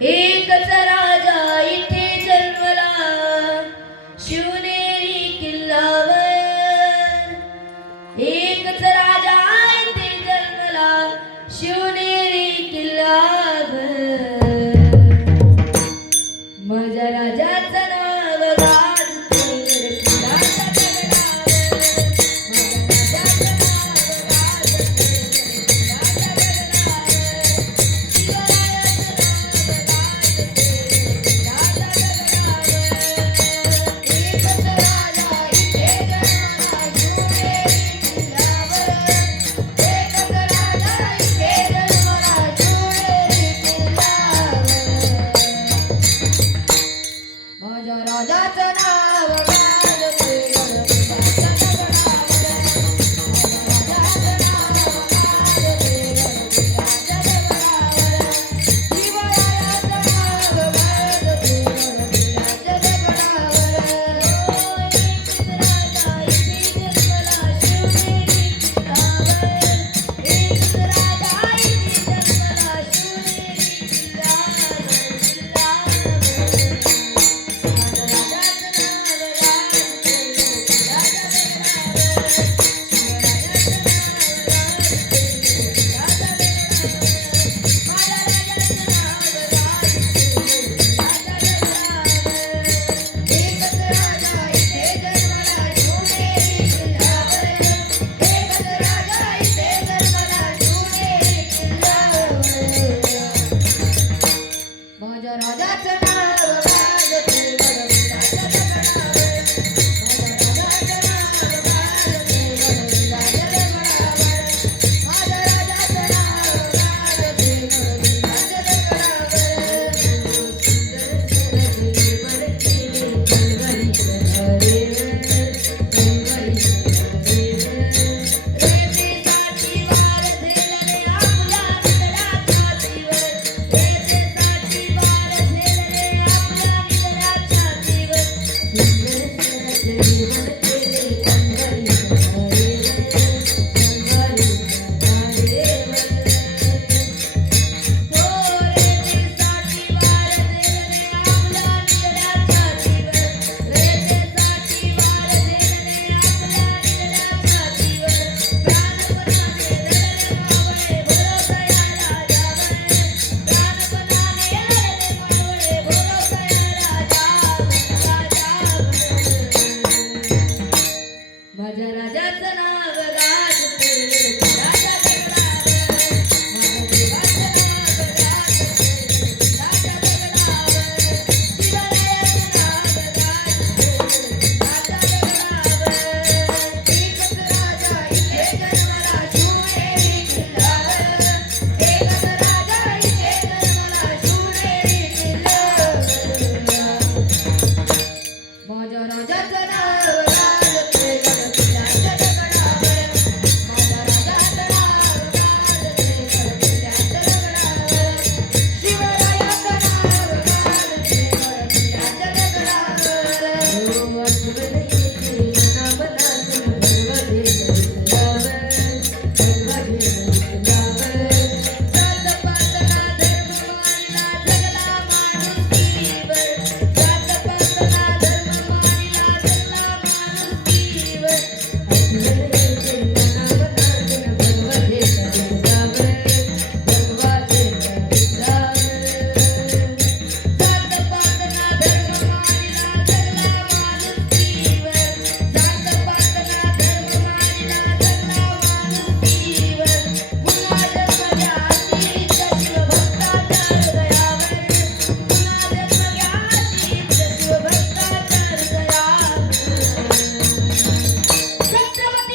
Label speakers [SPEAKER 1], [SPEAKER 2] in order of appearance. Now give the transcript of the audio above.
[SPEAKER 1] एक जरा
[SPEAKER 2] Você pela